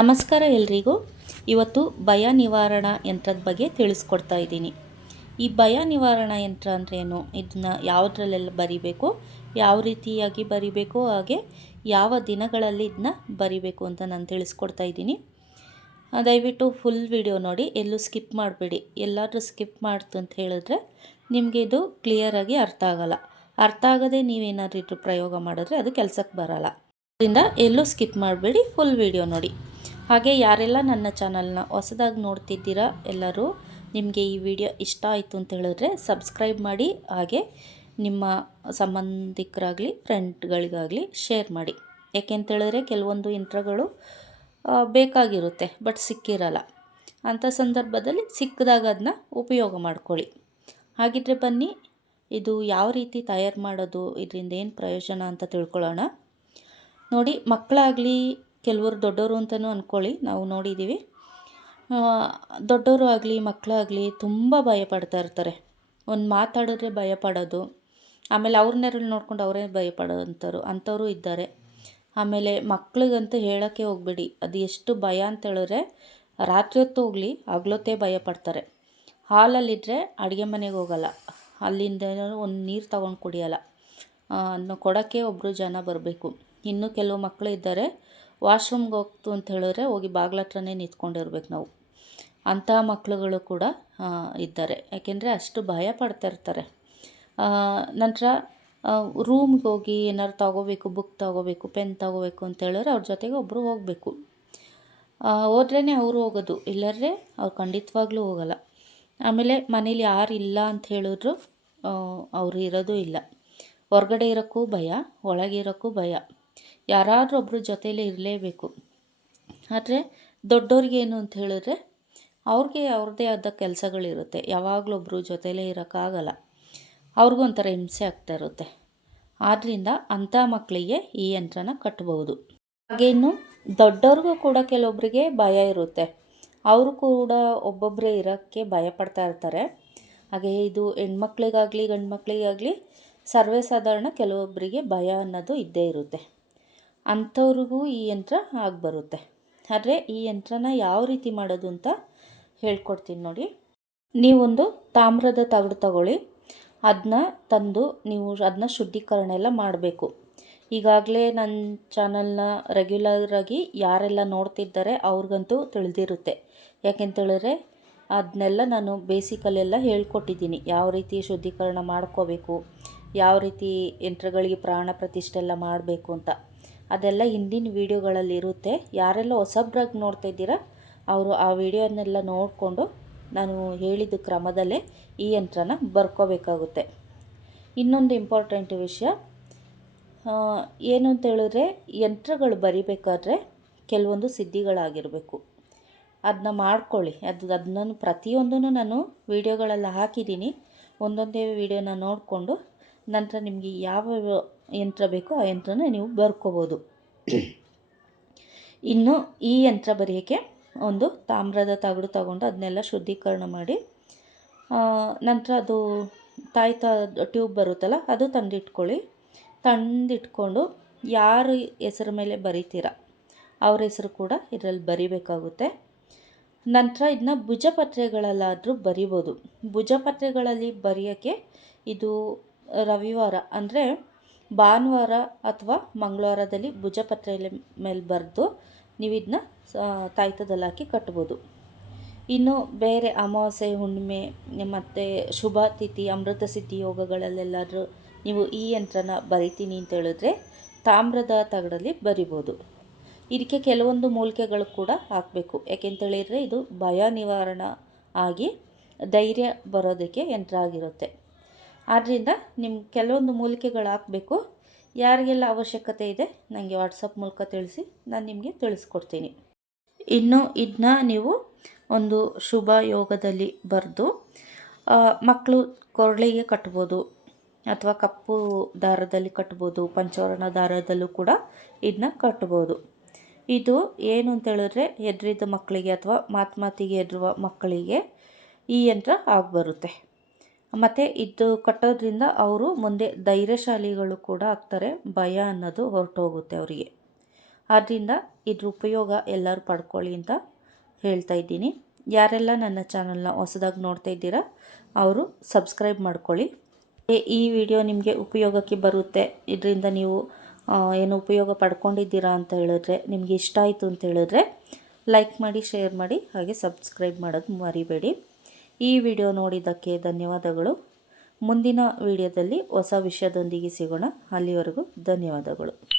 ನಮಸ್ಕಾರ ಎಲ್ರಿಗೂ. ಇವತ್ತು ಭಯ ನಿವಾರಣಾ ಯಂತ್ರದ ಬಗ್ಗೆ ತಿಳಿಸ್ಕೊಡ್ತಾ ಇದ್ದೀನಿ. ಈ ಭಯ ನಿವಾರಣಾ ಯಂತ್ರ ಅಂದರೆ ಏನು? ಇದನ್ನ ಯಾವುದ್ರಲ್ಲೆಲ್ಲ ಬರಿಬೇಕು? ಯಾವ ರೀತಿಯಾಗಿ ಬರಿಬೇಕು? ಹಾಗೆ ಯಾವ ದಿನಗಳಲ್ಲಿ ಇದನ್ನ ಬರಿಬೇಕು ಅಂತ ನಾನು ತಿಳಿಸ್ಕೊಡ್ತಾ ಇದ್ದೀನಿ. ದಯವಿಟ್ಟು ಫುಲ್ ವಿಡಿಯೋ ನೋಡಿ. ಎಲ್ಲೂ ಸ್ಕಿಪ್ ಮಾಡಬೇಡಿ. ಎಲ್ಲಾದರೂ ಸ್ಕಿಪ್ ಮಾಡ್ತು ಅಂತ ಹೇಳಿದ್ರೆ ನಿಮಗೆ ಇದು ಕ್ಲಿಯರಾಗಿ ಅರ್ಥ ಆಗಲ್ಲ. ಅರ್ಥ ಆಗದೆ ನೀವೇನಾದ್ರೂ ಪ್ರಯೋಗ ಮಾಡಿದ್ರೆ ಅದು ಕೆಲಸಕ್ಕೆ ಬರಲ್ಲ. ಅದರಿಂದ ಎಲ್ಲೂ ಸ್ಕಿಪ್ ಮಾಡಬೇಡಿ. ಫುಲ್ ವಿಡಿಯೋ ನೋಡಿ. ಹಾಗೆ ಯಾರೆಲ್ಲ ನನ್ನ ಚಾನಲ್ನ ಹೊಸದಾಗಿ ನೋಡ್ತಿದ್ದೀರಾ ಎಲ್ಲರೂ, ನಿಮಗೆ ಈ ವಿಡಿಯೋ ಇಷ್ಟ ಆಯಿತು ಅಂತ ಹೇಳಿದ್ರೆ ಸಬ್ಸ್ಕ್ರೈಬ್ ಮಾಡಿ, ಹಾಗೆ ನಿಮ್ಮ ಸಂಬಂಧಿಕರಾಗಲಿ, ಫ್ರೆಂಡ್ಗಳಿಗಾಗಲಿ ಶೇರ್ ಮಾಡಿ. ಯಾಕೆಂತೇಳಿದ್ರೆ ಕೆಲವೊಂದು ಯಂತ್ರಗಳು ಬೇಕಾಗಿರುತ್ತೆ, ಬಟ್ ಸಿಕ್ಕಿರಲ್ಲ. ಅಂಥ ಸಂದರ್ಭದಲ್ಲಿ ಸಿಕ್ಕಿದಾಗ ಅದನ್ನ ಉಪಯೋಗ ಮಾಡ್ಕೊಳ್ಳಿ. ಹಾಗಿದ್ರೆ ಬನ್ನಿ, ಇದು ಯಾವ ರೀತಿ ತಯಾರು ಮಾಡೋದು, ಇದರಿಂದ ಏನು ಪ್ರಯೋಜನ ಅಂತ ತಿಳ್ಕೊಳ್ಳೋಣ. ನೋಡಿ, ಮಕ್ಕಳಾಗಲಿ ಕೆಲವರು ದೊಡ್ಡವರು ಅಂತಲೂ ಅಂದ್ಕೊಳ್ಳಿ ನಾವು ನೋಡಿದ್ದೀವಿ. ದೊಡ್ಡವರು ಆಗಲಿ ಮಕ್ಕಳಾಗಲಿ ತುಂಬ ಭಯ ಪಡ್ತಾ ಇರ್ತಾರೆ. ಒಂದು ಮಾತಾಡಿದ್ರೆ ಭಯ ಪಡೋದು. ಆಮೇಲೆ ಅವ್ರ ನೆರಳು ನೋಡ್ಕೊಂಡು ಅವರೇ ಭಯ ಪಡೋವಂಥವ್ರು ಅಂಥವರು ಇದ್ದಾರೆ. ಆಮೇಲೆ ಮಕ್ಳಿಗಂತೂ ಹೇಳೋಕ್ಕೆ ಹೋಗಬೇಡಿ. ಅದು ಎಷ್ಟು ಭಯ ಅಂತ ಹೇಳಿದ್ರೆ ರಾತ್ರಿ ಹೊತ್ತು ಹೋಗಲಿ, ಹಗ್ಲೊತ್ತೇ ಭಯ ಪಡ್ತಾರೆ. ಹಾಲಲ್ಲಿದ್ದರೆ ಅಡುಗೆ ಮನೆಗೆ ಹೋಗಲ್ಲ. ಅಲ್ಲಿಂದ ಒಂದು ನೀರು ತಗೊಂಡು ಕುಡಿಯೋಲ್ಲ. ಅನ್ನೋ ಕೊಡೋಕ್ಕೆ ಒಬ್ಬರು ಜನ ಬರಬೇಕು. ಇನ್ನೂ ಕೆಲವು ಮಕ್ಕಳು ಇದ್ದಾರೆ. ವಾಶ್ರೂಮ್ಗೆ ಹೋಗ್ತು ಅಂತ ಹೇಳಿದ್ರೆ ಹೋಗಿ ಬಾಗ್ಲ ಹತ್ರನೇ ನಿಂತ್ಕೊಂಡಿರ್ಬೇಕು ನಾವು. ಅಂಥ ಮಕ್ಕಳುಗಳು ಕೂಡ ಇದ್ದಾರೆ. ಯಾಕೆಂದರೆ ಅಷ್ಟು ಭಯ ಪಡ್ತಾ ಇರ್ತಾರೆ. ನಂತರ ರೂಮ್ಗೆ ಹೋಗಿ ಏನಾರು ತಗೋಬೇಕು, ಬುಕ್ ತಗೋಬೇಕು, ಪೆನ್ ತಗೋಬೇಕು ಅಂತ ಹೇಳಿದ್ರೆ ಅವ್ರ ಜೊತೆಗೆ ಒಬ್ಬರು ಹೋಗಬೇಕು. ಹೋದ್ರೇ ಅವರು ಹೋಗೋದು. ಇಲ್ಲದ್ರೆ ಅವ್ರು ಖಂಡಿತವಾಗ್ಲೂ ಹೋಗಲ್ಲ. ಆಮೇಲೆ ಮನೇಲಿ ಯಾರು ಇಲ್ಲ ಅಂತ ಹೇಳಿದ್ರು ಅವರು ಇರೋದು ಇಲ್ಲ. ಹೊರಗಡೆ ಇರೋಕ್ಕೂ ಭಯ, ಒಳಗೆ ಇರೋಕ್ಕೂ ಭಯ. ಯಾರಾದರೂ ಒಬ್ಬರು ಜೊತೆಯಲ್ಲೇ ಇರಲೇಬೇಕು. ಆದರೆ ದೊಡ್ಡವ್ರಿಗೇನು ಅಂತ ಹೇಳಿದ್ರೆ, ಅವ್ರಿಗೆ ಅವ್ರದ್ದೇ ಆದ ಕೆಲಸಗಳಿರುತ್ತೆ. ಒಬ್ಬರು ಜೊತೆಯಲ್ಲೇ ಇರೋಕ್ಕಾಗಲ್ಲ. ಅವ್ರಿಗೂ ಒಂಥರ ಹಿಂಸೆ ಆಗ್ತಾ ಇರುತ್ತೆ. ಆದ್ದರಿಂದ ಅಂಥ ಮಕ್ಕಳಿಗೆ ಈ ಯಂತ್ರನ ಕಟ್ಟಬಹುದು ಹಾಗೇನು ದೊಡ್ಡವ್ರಿಗೂ ಕೂಡ ಕೆಲವೊಬ್ಬರಿಗೆ ಭಯ ಇರುತ್ತೆ. ಅವರು ಕೂಡ ಒಬ್ಬೊಬ್ಬರೇ ಇರೋಕ್ಕೆ ಭಯ ಪಡ್ತಾ ಇರ್ತಾರೆ. ಹಾಗೆ ಇದು ಹೆಣ್ಮಕ್ಳಿಗಾಗಲಿ ಗಂಡು ಮಕ್ಕಳಿಗಾಗಲಿ ಸರ್ವೇ ಸಾಧಾರಣ ಕೆಲವೊಬ್ಬರಿಗೆ ಭಯ ಅನ್ನೋದು ಇದ್ದೇ ಇರುತ್ತೆ. ಅಂಥವ್ರಿಗೂ ಈ ಯಂತ್ರ ಆಗಿ ಬರುತ್ತೆ ಆದರೆ ಈ ಯಂತ್ರನ ಯಾವ ರೀತಿ ಮಾಡೋದು ಅಂತ ಹೇಳ್ಕೊಡ್ತೀನಿ ನೋಡಿ. ನೀವೊಂದು ತಾಮ್ರದ ತಗಡು ತಗೊಳ್ಳಿ. ಅದನ್ನ ತಂದು ನೀವು ಅದನ್ನ ಶುದ್ಧೀಕರಣ ಎಲ್ಲ ಮಾಡಬೇಕು. ಈಗಾಗಲೇ ನನ್ನ ಚಾನಲ್ನ ರೆಗ್ಯುಲರಾಗಿ ಯಾರೆಲ್ಲ ನೋಡ್ತಿದ್ದಾರೆ ಅವ್ರಿಗಂತೂ ತಿಳಿದಿರುತ್ತೆ. ಯಾಕೆಂತೇಳಿದ್ರೆ ಅದನ್ನೆಲ್ಲ ನಾನು ಬೇಸಿಕಲ್ಲೆಲ್ಲ ಹೇಳ್ಕೊಟ್ಟಿದ್ದೀನಿ. ಯಾವ ರೀತಿ ಶುದ್ಧೀಕರಣ ಮಾಡ್ಕೋಬೇಕು, ಯಾವ ರೀತಿ ಯಂತ್ರಗಳಿಗೆ ಪ್ರಾಣ ಪ್ರತಿಷ್ಠೆ ಎಲ್ಲ ಮಾಡಬೇಕು ಅಂತ. ಅದೆಲ್ಲ ಹಿಂದಿನ ವೀಡಿಯೋಗಳಲ್ಲಿರುತ್ತೆ ಯಾರೆಲ್ಲ ಹೊಸಬ್ರಾಗಿ ನೋಡ್ತಾ ಇದ್ದೀರಾ, ಅವರು ಆ ವಿಡಿಯೋನೆಲ್ಲ ನೋಡಿಕೊಂಡು ನಾನು ಹೇಳಿದ ಕ್ರಮದಲ್ಲೇ ಈ ಯಂತ್ರನ ಬರ್ಕೋಬೇಕಾಗುತ್ತೆ. ಇನ್ನೊಂದು ಇಂಪಾರ್ಟೆಂಟ್ ವಿಷಯ ಏನು ಅಂತ ಹೇಳಿದ್ರೆ ಯಂತ್ರಗಳು ಬರಿಬೇಕಾದ್ರೆ ಕೆಲವೊಂದು ಸಿದ್ಧಿಗಳಾಗಿರಬೇಕು. ಅದನ್ನ ಮಾಡ್ಕೊಳ್ಳಿ. ಅದು ಅದನ್ನ ಪ್ರತಿಯೊಂದನ್ನು ನಾನು ವೀಡಿಯೋಗಳೆಲ್ಲ ಹಾಕಿದ್ದೀನಿ. ಒಂದೊಂದೇ ವೀಡಿಯೋನ ನೋಡಿಕೊಂಡು ನಂತರ ನಿಮಗೆ ಯಾವ ಯಂತ್ರ ಬೇಕೋ ಆ ಯಂತ್ರನ ನೀವು ಬರ್ಕೋಬೋದು. ಇನ್ನು ಈ ಯಂತ್ರ ಬರೆಯೋಕ್ಕೆ ಒಂದು ತಾಮ್ರದ ತಗಡು ತಗೊಂಡು ಅದನ್ನೆಲ್ಲ ಶುದ್ಧೀಕರಣ ಮಾಡಿ ನಂತರ ಅದು ತಾಯ್ತ ಟ್ಯೂಬ್ ಬರುತ್ತಲ್ಲ ಅದು ತಂದಿಟ್ಕೊಳ್ಳಿ. ತಂದಿಟ್ಕೊಂಡು ಯಾರು ಹೆಸರು ಮೇಲೆ ಬರಿತೀರ ಅವ್ರ ಹೆಸರು ಕೂಡ ಇದರಲ್ಲಿ ಬರಿಬೇಕಾಗುತ್ತೆ. ನಂತರ ಇದನ್ನ ಭುಜಪತ್ರೆಗಳಲ್ಲಾದರೂ ಬರಿಬೋದು. ಭುಜಪತ್ರೆಗಳಲ್ಲಿ ಬರೆಯೋಕ್ಕೆ ಇದು ರವಿವಾರ ಅಂದರೆ ಭಾನುವಾರ ಅಥವಾ ಮಂಗಳವಾರದಲ್ಲಿ ಭುಜಪತ್ರೆಯಲ್ಲಿ ಮೇಲೆ ಬರೆದು ನೀವು ಇದನ್ನ ತಾಯ್ತದಲ್ಲಿ ಹಾಕಿ ಕಟ್ಬೋದು. ಇನ್ನು ಬೇರೆ ಅಮಾವಾಸ್ಯೆ, ಹುಣ್ಣಿಮೆ, ಮತ್ತು ಶುಭ ತಿಥಿ, ಅಮೃತ ಸಿದ್ಧಿ ಯೋಗಗಳಲ್ಲೆಲ್ಲಾದರೂ ನೀವು ಈ ಯಂತ್ರನ ಬರಿತೀನಿ ಅಂತ ಹೇಳಿದ್ರೆ ತಾಮ್ರದ ತಗಡಲ್ಲಿ ಬರಿಬೋದು. ಇದಕ್ಕೆ ಕೆಲವೊಂದು ಮೂಲಿಕೆಗಳು ಕೂಡ ಹಾಕಬೇಕು. ಯಾಕೆಂತೇಳಿದರೆ ಇದು ಭಯ ನಿವಾರಣ ಆಗಿ ಧೈರ್ಯ ಬರೋದಕ್ಕೆ ಯಂತ್ರ ಆಗಿರುತ್ತೆ. ಆದ್ದರಿಂದ ನಿಮ್ಮ ಕೆಲವೊಂದು ಮೂಲಿಕೆಗಳು ಹಾಕಬೇಕು. ಯಾರಿಗೆಲ್ಲ ಅವಶ್ಯಕತೆ ಇದೆ ನನಗೆ ವಾಟ್ಸಪ್ ಮೂಲಕ ತಿಳಿಸಿ, ನಾನು ನಿಮಗೆ ತಿಳಿಸ್ಕೊಡ್ತೀನಿ. ಇನ್ನು ಇದನ್ನ ನೀವು ಒಂದು ಶುಭ ಯೋಗದಲ್ಲಿ ಬರೆದು ಮಕ್ಕಳು ಕೊರಳಿಗೆ ಕಟ್ಬೋದು ಅಥವಾ ಕಪ್ಪು ದಾರದಲ್ಲಿ ಕಟ್ಬೋದು, ಪಂಚವರ್ಣ ದಾರದಲ್ಲೂ ಕೂಡ ಇದನ್ನ ಕಟ್ಬೋದು. ಇದು ಏನು ಅಂತ ಹೇಳಿದ್ರೆ ಹೆದ್ರಿದ ಮಕ್ಕಳಿಗೆ ಅಥವಾ ಮಾತ್ಮಾತಿಗೆ ಹೆದರುವ ಮಕ್ಕಳಿಗೆ ಈ ಯಂತ್ರ ಆಗಿಬರುತ್ತೆ. ಮತ್ತು ಇದು ಕಟ್ಟೋದ್ರಿಂದ ಅವರು ಮುಂದೆ ಧೈರ್ಯಶಾಲಿಗಳು ಕೂಡ ಆಗ್ತಾರೆ. ಭಯ ಅನ್ನೋದು ಹೊರಟೋಗುತ್ತೆ ಅವರಿಗೆ. ಆದ್ದರಿಂದ ಇದ್ರ ಉಪಯೋಗ ಎಲ್ಲರೂ ಪಡ್ಕೊಳ್ಳಿ ಅಂತ ಹೇಳ್ತಾ ಇದ್ದೀನಿ. ಯಾರೆಲ್ಲ ನನ್ನ ಚಾನಲ್ನ ಹೊಸದಾಗಿ ನೋಡ್ತಾ ಇದ್ದೀರಾ, ಅವರು ಸಬ್ಸ್ಕ್ರೈಬ್ ಮಾಡ್ಕೊಳ್ಳಿ. ಈ ವಿಡಿಯೋ ನಿಮಗೆ ಉಪಯೋಗಕ್ಕೆ ಬರುತ್ತೆ, ಇದರಿಂದ ನೀವು ಏನು ಉಪಯೋಗ ಪಡ್ಕೊಂಡಿದ್ದೀರಾ ಅಂತ ಹೇಳಿದ್ರೆ, ನಿಮಗೆ ಇಷ್ಟ ಆಯಿತು ಅಂತ ಹೇಳಿದ್ರೆ, ಲೈಕ್ ಮಾಡಿ, ಶೇರ್ ಮಾಡಿ, ಹಾಗೆ ಸಬ್ಸ್ಕ್ರೈಬ್ ಮಾಡೋದು ಮರಿಬೇಡಿ. ಈ ವಿಡಿಯೋ ನೋಡಿದ್ದಕ್ಕೆ ಧನ್ಯವಾದಗಳು. ಮುಂದಿನ ವಿಡಿಯೋದಲ್ಲಿ ಹೊಸ ವಿಷಯದೊಂದಿಗೆ ಸಿಗೋಣ. ಅಲ್ಲಿವರೆಗೂ ಧನ್ಯವಾದಗಳು.